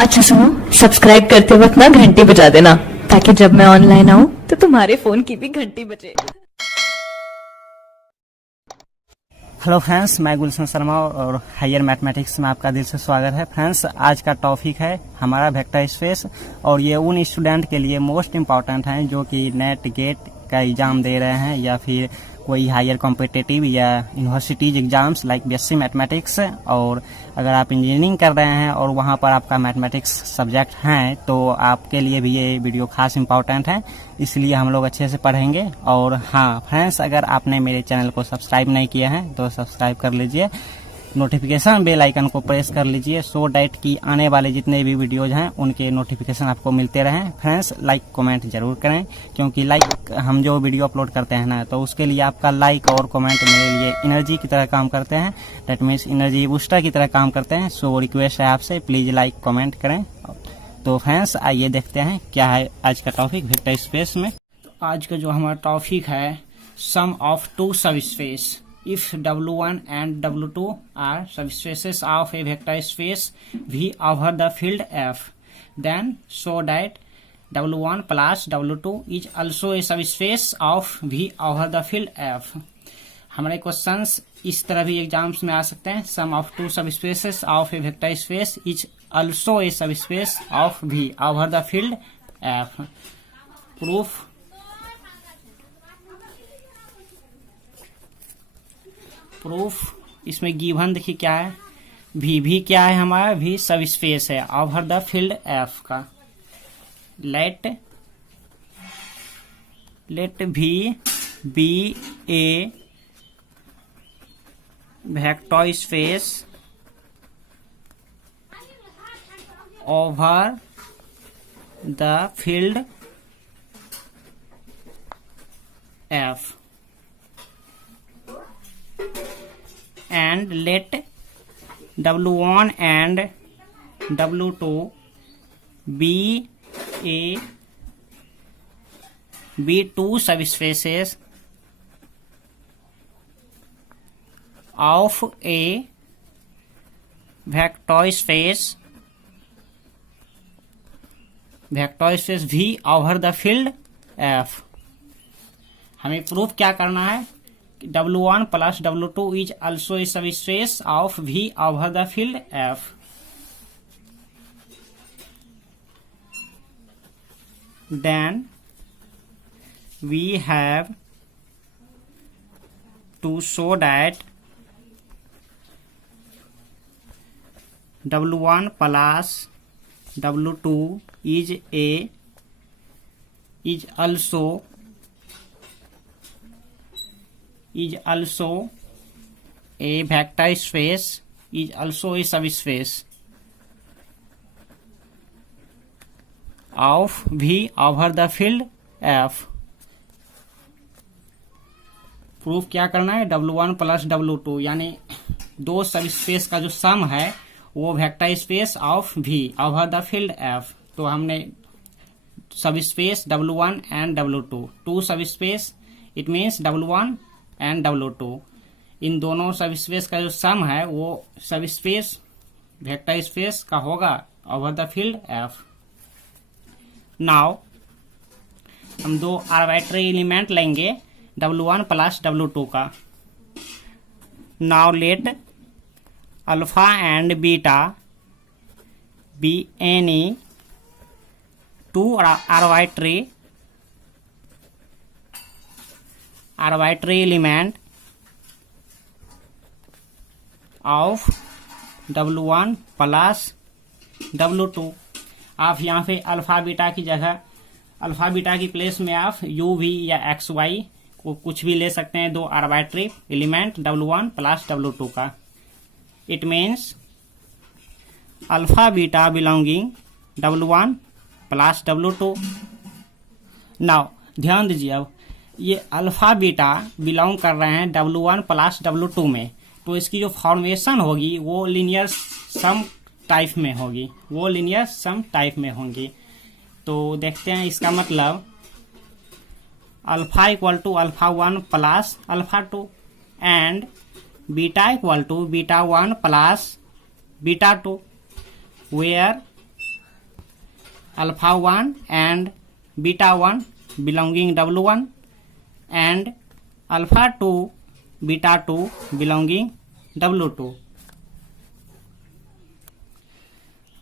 अच्छा सुनो, सब्सक्राइब करते वक्त ना घंटी बजा देना, ताकि जब मैं ऑनलाइन आऊँ तो तुम्हारे फोन की भी घंटी बजे। हेलो फ्रेंड्स, मैं गुलशन शर्मा और हायर मैथमेटिक्स में आपका दिल से स्वागत है। फ्रेंड्स, आज का टॉपिक है हमारा वेक्टर स्पेस, और ये उन स्टूडेंट के लिए मोस्ट इम्पॉर्टेंट हैं जो कि नेट गेट का एग्ज़ाम दे रहे हैं या फिर कोई हायर कॉम्पिटिटिव या universities exams like BSc mathematics. और अगर आप इंजीनियरिंग कर रहे हैं और वहाँ पर आपका मैथमेटिक्स सब्जेक्ट हैं तो आपके लिए भी ये वीडियो खास इंपॉर्टेंट है, इसलिए हम लोग अच्छे से पढ़ेंगे। और हाँ फ्रेंड्स, अगर आपने मेरे चैनल को सब्सक्राइब नहीं किया है तो सब्सक्राइब कर लीजिए, नोटिफिकेशन बेल आइकन को प्रेस कर लीजिए सो डैट कि आने वाले जितने भी वीडियोज हैं उनके नोटिफिकेशन आपको मिलते रहें। फ्रेंड्स, लाइक कमेंट जरूर करें, क्योंकि लाइक हम जो वीडियो अपलोड करते हैं ना, तो उसके लिए आपका लाइक और कमेंट मेरे लिए एनर्जी की तरह काम करते हैं, डेट मीन्स एनर्जी बूस्टर की तरह काम करते हैं। सो रिक्वेस्ट है आपसे, प्लीज़ लाइक कमेंट करें। तो फ्रेंड्स, आइए देखते हैं क्या है आज का टॉपिक वेक्टर स्पेस में। तो आज का जो हमारा टॉपिक है, sum of two subspace if W1 and W2 are subspaces of a vector space V over the field F, then show that W1 plus W2 is also a subspace of V over the field F। हमारे questions इस तरह भी exams में आ सकते हैं। Sum of two subspaces of a vector space is also a subspace of V over the field F। Proof इसमें given देखिए क्या है, भी क्या है हमारा, भी सब स्पेस है ओवर द फील्ड एफ का। Let V be a vector space over the field F, and let W1 and W2 be two subspaces of a vector space V over the field F। हमें proof क्या करना है, W1 plus W2 is also a subspace of V over the field F। Then we have to show that W1 plus W2 is also a vector space, is also a subspace of V over the field F। Proof क्या करना है, W1 plus W2 यानी दो subspace का जो sum है वो vector space of V over the field F। तो हमने subspace W1 and W2, two subspace, it means W1 and W2, इन दोनों सबस्पेस का जो सम है वो सबस्पेस वेक्टर स्पेस का होगा over the field F। Now हम दो आर्बिट्रेरी एलिमेंट लेंगे W1 प्लस W2 का। Now let alpha and beta be any two arbitrary element of W1 plus W2। आप यहाँ पे अल्फा बीटा की जगह, अल्फा बीटा की प्लेस में आप यू वी या एक्स वाई को कुछ भी ले सकते हैं, दो arbitrary element W1 plus W2 का। It means alpha beta belonging W1 plus W2। Now ध्यान दीजिए, अब ये अल्फा बीटा बिलोंग कर रहे हैं W1 प्लस W2 में, तो इसकी जो फॉर्मेशन होगी वो लीनियर सम टाइप में होगी, तो देखते हैं इसका मतलब alpha equal to alpha 1 plus alpha 2 and beta equal to beta 1 plus beta 2 where alpha 1 and beta 1 belonging W1 and alpha 2 beta 2 belonging W2।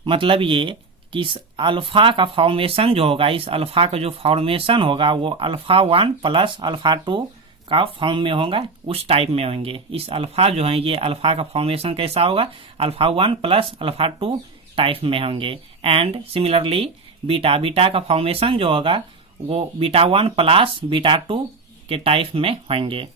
मतलब ये कि इस अल्फा का फॉर्मेशन जो होगा, इस अल्फा का जो फॉर्मेशन होगा वो अल्फा 1 प्लस अल्फा 2 का फॉर्म में होगा, उस टाइप में होंगे। इस अल्फा जो है ये अल्फा का फॉर्मेशन कैसा होगा, अल्फा 1 प्लस अल्फा 2 टाइप में होंगे। एंड सिमिलरली बीटा, बीटा का फॉर्मेशन जो होगा वो बीटा 1 प्लस बीटा 2 के टाइप में होंगे।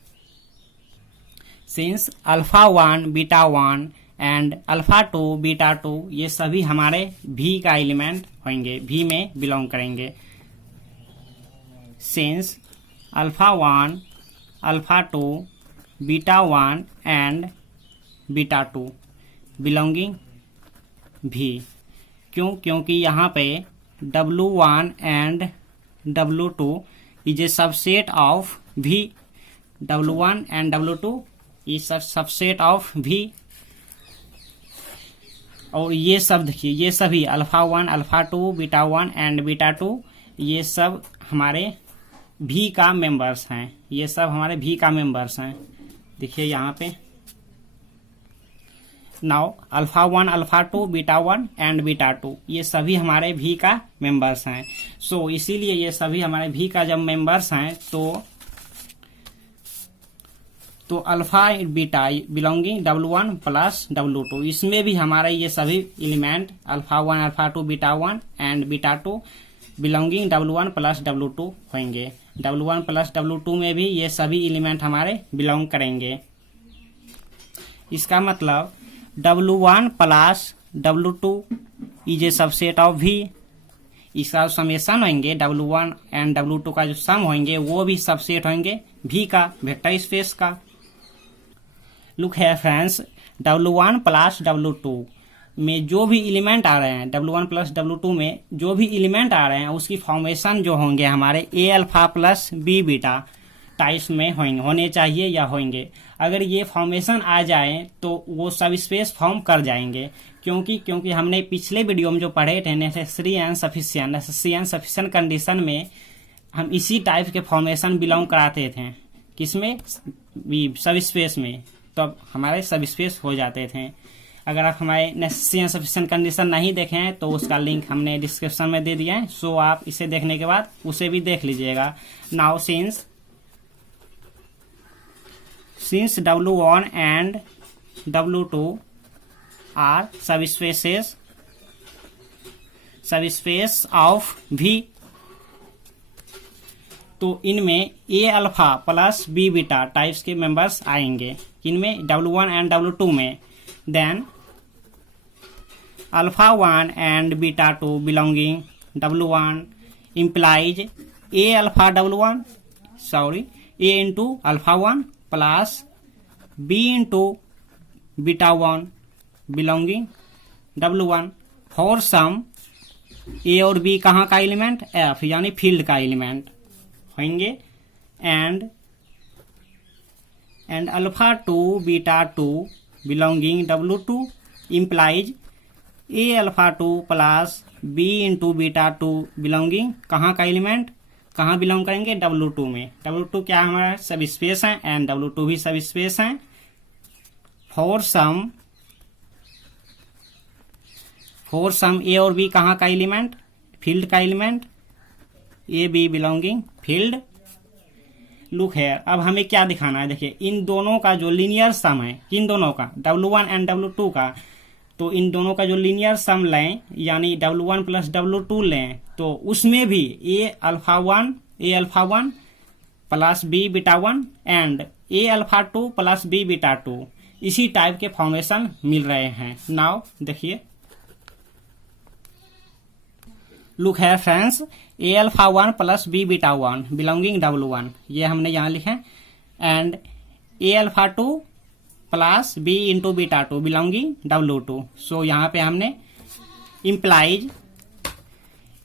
Since alpha 1 beta 1 and alpha 2 beta 2 ये सभी हमारे भी का एलिमेंट होंगे, भी में बिलोंग करेंगे। Since alpha 1 alpha 2 beta 1 and beta 2 belonging भी। क्यों? क्योंकि यहाँ पे W1 and W2 is a subset of V। W1 and W2 is subset of V। और ये सब देखिए, ये सभी alpha 1 alpha 2 beta 1 and beta 2 ये सब हमारे भी का मेंबर्स हैं, ये सब हमारे भी का मेंबर्स हैं। देखिए यहाँ पे now alpha 1 alpha 2 beta 1 and beta 2 ये सभी हमारे भी का मेंबर्स हैं। सो इसीलिए ये सभी हमारे भी का जब मेंबर्स हैं तो alpha beta belonging W1 plus W2 इसमें भी हमारे ये सभी element alpha 1 alpha 2 beta 1 and beta 2 belonging W1 plus W2 होंगे। W1 प्लस W2 में भी ये सभी एलिमेंट हमारे बिलोंग करेंगे। इसका मतलब W1 plus W2 is a subset of V। इसका समेशन होंगे W1 एंड W2 का जो सम होंगे वो भी सबसेट होंगे V का, वेक्टर स्पेस का। लुक है फ्रेंड्स, W1 प्लस W2 में जो भी एलिमेंट आ रहे हैं, W1 प्लस W2 में जो भी एलिमेंट आ रहे हैं उसकी फॉर्मेशन जो होंगे हमारे A alpha plus B beta types में होने चाहिए या होंगे। अगर ये फॉर्मेशन आ जाए तो वो सब स्पेस फॉर्म कर जाएंगे। क्योंकि हमने पिछले वीडियो में जो पढ़े थे नेसेसरी एंड सफिशिएंट कंडीशन में हम इसी टाइप के फॉर्मेशन बिलोंग कराते थे। किसमें? सब स्पेस में। तो अब हमारे सब स्पेस हो जाते थे। अगर आप हमारे नेसेसरी एंड सफिशिएंट कंडीशन नहीं देखें तो उसका लिंक हमने डिस्क्रिप्शन में दे दिया है। सो आप इसे देखने के बाद उसे भी देख लीजिएगा। Now since W1 and W2 are subspace of V, तो इनमें A alpha plus B beta types के मेंबर्स आएंगे। इनमें W1 एंड W2 में। Then alpha 1 and beta 2 belonging W1 implies A alpha W1 A into alpha 1 plus B into beta 1 belonging W1 for some A और B कहाँ का element? F यानी field का element होंगे। And alpha 2 beta 2 belonging W2 implies A alpha 2 plus B into beta 2 belonging कहाँ का element? कहाँ belong करेंगे? W2 में। W2 क्या हमारा सब स्पेस है एंड W2 भी सब स्पेस है। फॉर सम A और B कहाँ का एलिमेंट? फील्ड का element. A B belonging field. Look है, अब हमें क्या दिखाना है? देखिए इन दोनों का जो लीनियर सम है, इन दोनों का W1 एंड W2 का, तो इन दोनों का जो लीनियर सम लें यानी W1 प्लस W2 लें तो उसमें भी A alpha 1 plus B beta 1 and A alpha 2 plus B beta 2 इसी टाइप के फॉर्मेशन मिल रहे हैं। नाउ देखिए, लुक है friends, A alpha 1 plus B beta 1 belonging W1 ये हमने यहाँ लिखे and A alpha 2 plus B into beta 2 belonging W2। सो यहाँ पे हमने इम्प्लाइज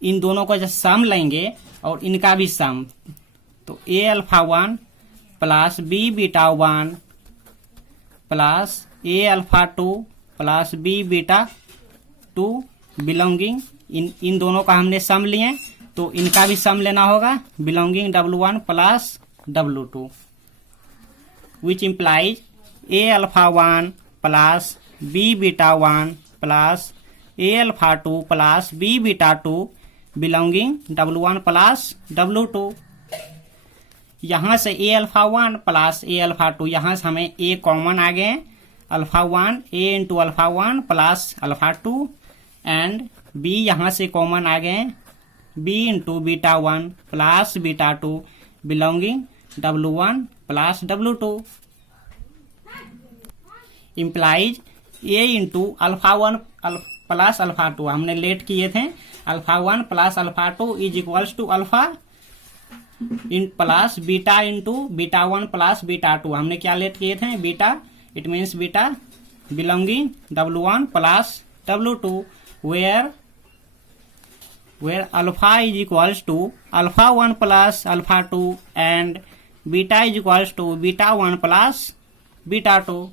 इन दोनों का जब सम लेंगे और इनका भी सम, तो A alpha 1 plus B beta 1 plus A alpha 2 plus B beta 2 belonging इन दोनों का हमने सम लिए, तो इनका भी सम लेना होगा, belonging W1 plus W2, which implies A alpha 1 plus B beta 1 plus A alpha 2 plus B beta 2 belonging W1 plus W2। यहाँ से A alpha 1 plus A alpha 2, यहाँ से हमें A कॉमन आ गए, alpha 1 A into alpha 1 plus alpha 2, and B यहाँ से common आ गए, B into beta 1 plus beta 2 belonging W1 plus W2, implies A into alpha 1 plus alpha 2, हमने let किए थे, alpha 1 plus alpha 2 is equals to alpha in plus beta into beta 1 plus beta 2, हमने क्या let किए थे, beta, it means beta belonging W1 plus W2, where alpha is equals to alpha 1 plus alpha 2 and beta is equals to beta 1 plus beta 2।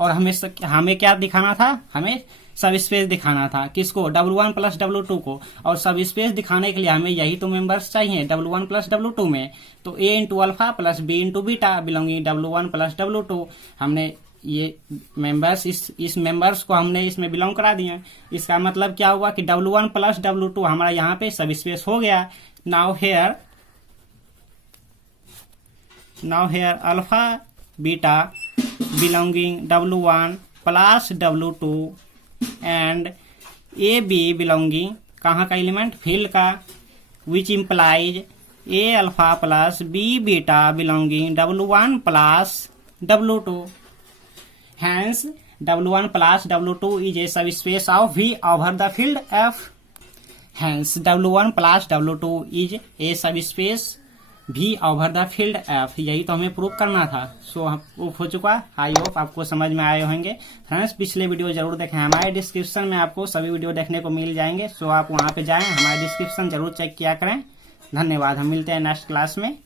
और हमें क्या दिखाना था, हमें सब स्पेस दिखाना था, किसको, W1 प्लस W2 को, और सब स्पेस दिखाने के लिए हमें यही तो मेंबर्स चाहिए W1 प्लस W2 में, तो A into alpha plus B into beta belonging W1 plus W2, हमने ये मेंबर्स इस मेंबर्स को हमने इसमें बिलोंग करा दिए। इसका मतलब क्या हुआ कि W1 प्लस W2 हमारा यहाँ पे सब स्पेस हो गया। Now here alpha beta belonging W1 plus W2 and A B belonging कहाँ का एलिमेंट, फील्ड का, which implies A alpha plus B beta belonging W1 plus W2। Hence, W1 plus W2 is a subspace of V over the field F. Hence, W1 plus W2 is a subspace V over the field F। यही तो हमें prove करना था। सो proof हो चुका। I hope आपको समझ में आए होंगे। फ्रेंड्स, पिछले वीडियो जरूर देखें, हमारे डिस्क्रिप्शन में आपको सभी वीडियो देखने को मिल जाएंगे। सो आप वहां पे जाएं, हमारे डिस्क्रिप्शन जरूर चेक किया करें। धन्यवाद, हम मिलते हैं नेक्स्ट क्लास में।